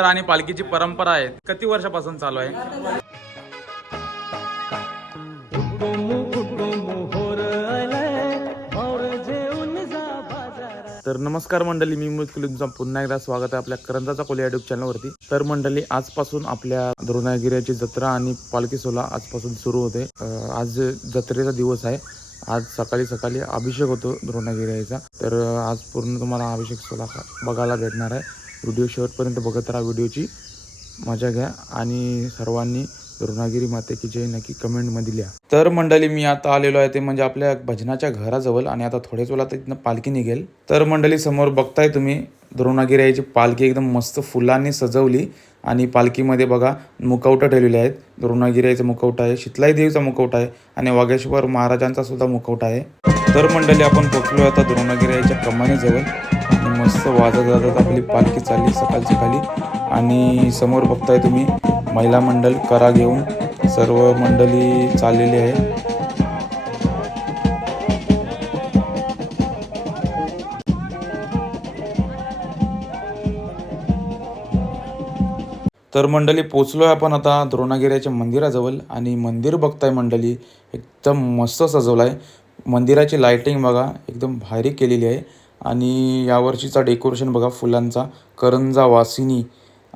यात्रा आणि पालखीची परंपरा आहे. किती वर्षापासून चालू आहे? तर नमस्कार मंडळी मी मुस्कुल तुमचं पुन्हा एकदा स्वागत आहे आपल्या करंजाचा कोली युट्यूब चॅनलवरती तर मंडळी आजपासून आपल्या द्रोणागिऱ्याची जत्रा आणि पालखी सोहळा आजपासून सुरू होते. आज जत्रेचा दिवस आहे. आज सकाळी सकाळी अभिषेक होतो द्रोणागिऱ्याचा तर आज पूर्ण तुम्हाला अभिषेक सोहळा बघायला भेटणार आहे. व्हिडिओ शेवटपर्यंत बघत राहा व्हिडिओची. मजा घ्या आणि सर्वांनी रुणागिरी माते की जय नक्की कमेंटमध्ये लिहा. तर मंडळी मी आता आलेलो आहे ते म्हणजे आपल्या भजनाच्या घराजवळ आणि आता थोड्याच वेळात तिथनं पालखी निघेल. तर मंडळी समोर बघताय तुम्ही द्रोणागिरी याची पालखी एकदम मस्त फुलांनी सजवली आणि पालखीमध्ये बघा मुखवटं ठेवलेले आहेत. द्रोणागिरीचं मुखवटा आहे शितलाई देवीचा मुखवटा आहे आणि वागेश्वर महाराजांचा सुद्धा मुखवटा आहे. तर मंडळी आपण पोचलो आता द्रोणागिरीच्या कमानीजवळ. मस्त वाजत वाजत आपली पालखी चालली सकाळ सकाळी आणि समोर बघताय तुम्ही महिला मंडळ करा घेऊन सर्व मंडळी चाललेली आहे. तर मंडळी पोचलो आहे आपण आता द्रोणागिऱ्याच्या मंदिराजवळ आणि मंदिर बघताय मंडळी एकदम मस्त सजवलं आहे मंदिराची लाइटिंग बघा एकदम भारी केलेली आहे. आणि यावर्षीचा डेकोरेशन बघा फुलांचा. करंजा वासिनी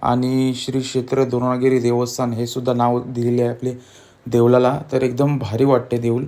आणि श्री क्षेत्र द्रोणागिरी देवस्थान हे सुद्धा नाव दिलेले आहे आपले देवलाला. तर एकदम भारी वाटते देऊळ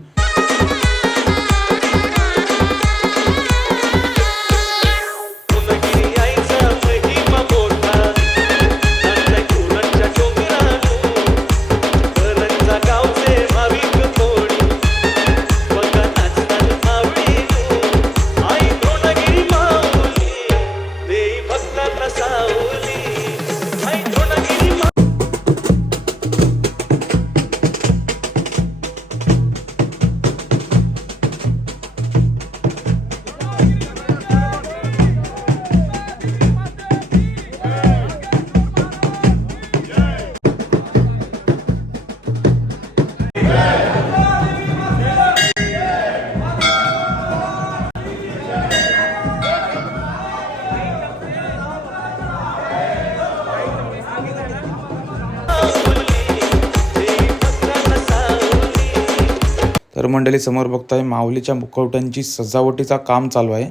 तर मंडळी समोर बघताय माऊलीच्या मुखवट्यांची सजावटीचा काम चालू आहे.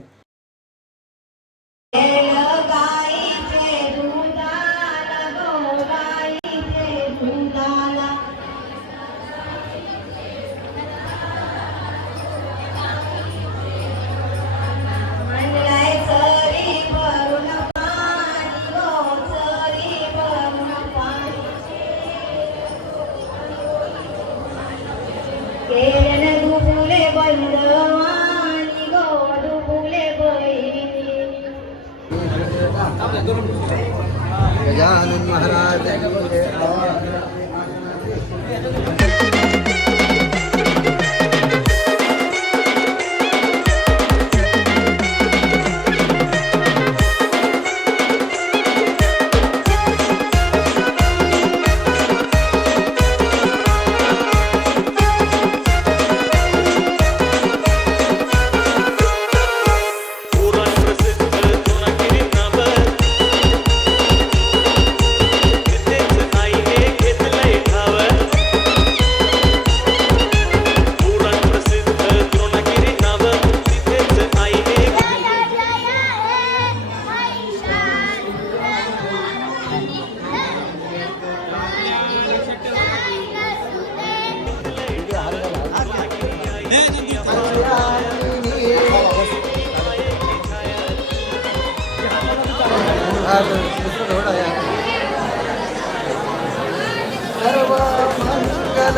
सर्व मंगल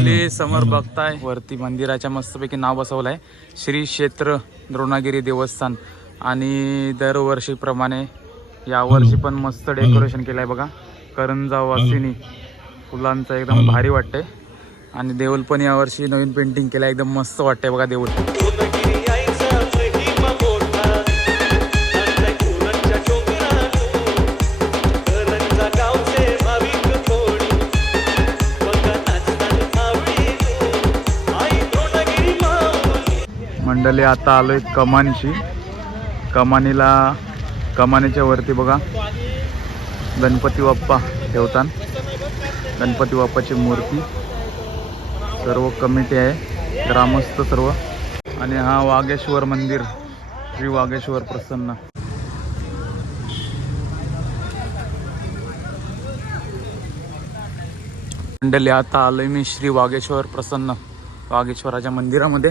मंडळी समोर बघताय. वरती मंदिराच्या मस्तपैकी नाव बसवलंय. श्री क्षेत्र द्रोणागिरी देवस्थान. आणि दरवर्षीप्रमाणे यावर्षी पण मस्त डेकोरेशन केलंय बघा. करंजा वासिनी फुलांचं एकदम भारी वाटतंय. आणि देऊळ पण यावर्षी नवीन पेंटिंग केलं एकदम मस्त वाटतंय बघा देऊळ मंडळी आता आलोय कमानीशी. कमानीला कमानीच्या वरती बघा. गणपती बाप्पा ठेवतान गणपती बाप्पाची मूर्ती. सर्व कमिटी आहे. ग्रामस्थ सर्व. आणि हा वागेश्वर मंदिर. श्री वागेश्वर प्रसन्न. मंडळी आता आलोय मी श्री वागेश्वर प्रसन्न. वागेश्वराच्या मंदिरामध्ये.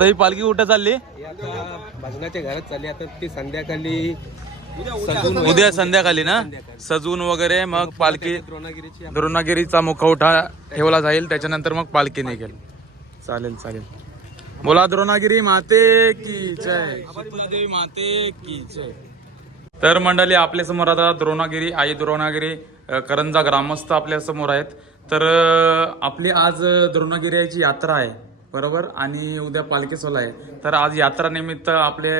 आता ही पालखी कुठं चालली? भजनाच्या घरात चालली. आता ती संध्याकाळी सजून उद्या. संध्याकाळी ना? सजून वगैरे मग पालखी द्रोणागिरीची द्रोणागिरीचा मुखवटा ठेवला जाईल. त्याच्यानंतर मग पालखी निघेल. चालेल चालेल. बोला द्रोणागिरी माते की जय. देवी माते की जय. तर मंडळी आपल्यासमोर आता द्रोणागिरी आई द्रोणागिरी करंजा ग्रामस्थ आपल्यासमोर आहेत. तर आपली आज द्रोणागिरीची यात्रा आहे. बरोबर? आणि उद्या पालखी सोहळा आहे. तर आज यात्रा निमित्त आपले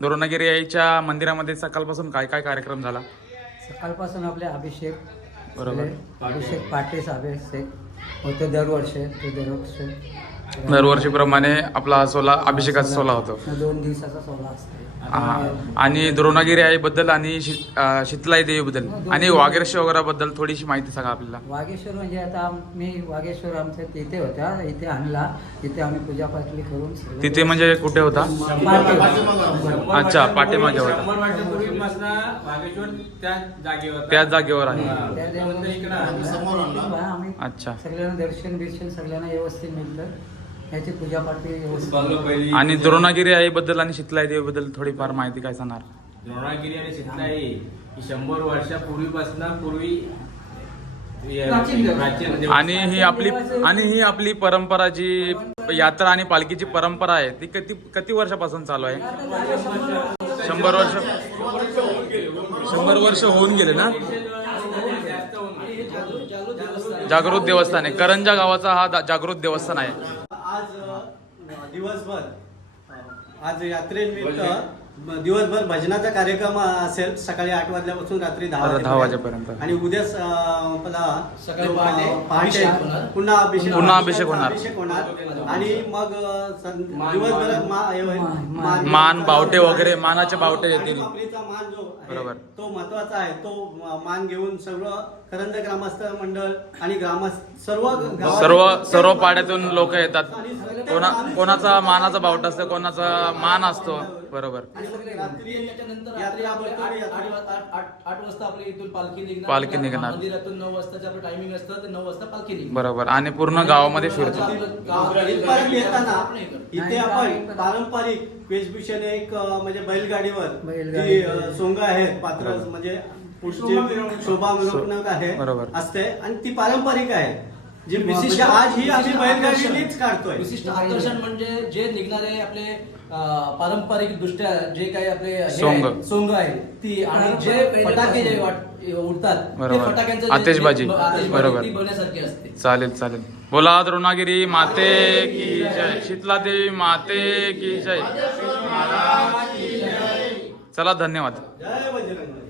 द्रोणागिरी आईच्या मंदिरामध्ये सकाळपासून काय काय कार्यक्रम झाला? सकाळपासून आपले अभिषेक बरोबर. अभिषेक पाटीस अभिषेक होते दरवर्षी ते दरवर्षी. दरवर्षीप्रमाणे आपला सोला अभिषेकाचा सोहळा होतो. दोन दिवसाचा सोहळा असतो हा. आणि द्रोणागिरी आईबद्दल आणि शि- अ, शीतलाई देवीबद्दल आणि वागेश्वराबद्दल थोडीशी माहिती सांगा आपल्याला. वागेश्वर म्हणजे आता मी वागेश्वर आमच्या तिथे होता इथे आणला तिथे आम्ही पूजा पाठली करून तिथे म्हणजे कुठे होता? अच्छा पाठीमागे होता. त्याच जागेवर आहे. त्या देवाला आम्ही अच्छा. सगळ्यांना दर्शन बिर्शन सगळ्यांना व्यवस्थित मिळतं. याची आणि द्रोणागिरी आईबद्दल आणि शीतलाई देवीबद्दल थोडीफार माहिती काय सांगणार? द्रोणागिरी आणि शितलाई ही शंभर वर्षापूर्वीपासून पूर्वी. आणि ही आपली आणि ही आपली परंपरा जी यात्रा आणि पालखीची परंपरा आहे ती किती किती वर्षापासून चालू आहे? शंभर वर्ष शंभर वर्ष होऊन गेले ना? जागृत देवस्थान आहे. करंजा गावाचा हा जागृत देवस्थान आहे. दिवसभर आज यात्रेनिमित्त म- दिवसभर भजनाचा कार्यक्रम असेल सकाळी आठ वाजल्यापासून रात्री दहा दहा वाजेपर्यंत. आणि उद्या सकाळी पहाटे. पुन्हा अभिषेक पुन्हा अभिषेक होणार. अभिषेक होणार आणि मग अ, सं- दिवसभर मा- होईल. मान- बावटे वगैरे, मानाचे बावटे येतील. मान जो बरोबर. तो महत्त्वाचा आहे तो म- मान घेऊन सर्व करंज ग्रामस्थ मंडळ आणि ग्रामस्थ सर्व सर्व सर्व पाड्यातून लोक येतात. कोणा कोणाचा मानाचा बावटा असतो कोणाचा मान असतो. बरोबर. पालखी निघणार. मंदिरातून नऊ वाजताचं आपलं टायमिंग असतं तर नऊ वाजता पालखी निघणार. बरोबर. आणि पूर्ण गावामध्ये फिरतो. येताना हे. इथे आपण पारंपरिक वेशभूषेने एक म्हणजे बैलगाडीवर सोंग आहेत पात्र. म्हणजे पुढची शोभा मिरवणूक आहे बरोबर. असते आणि ती पारंपरिक आहे जी विशिष्ट- म्हणजे आज ही आम्ही विशिष्ट आकर्षण. काढतोय विशिष्ट आकर्षण म्हणजे जे निघणारे आपले पारंपरिक दृष्ट्या जे काही आपले हे सोंग. आहेत, सोंग आहे ती आणि जे फटाके जे वाट- उडतात ते बरोबर. फटाक्यांचं जे- आतिषबाजी. जे- आतिषबाजी बरोबर. ती बघण्यासारखी असते चालेल चालेल बोला द्रोणागिरी माते की जय शीतला देवी माते की जय चला धन्यवाद जय बजरंग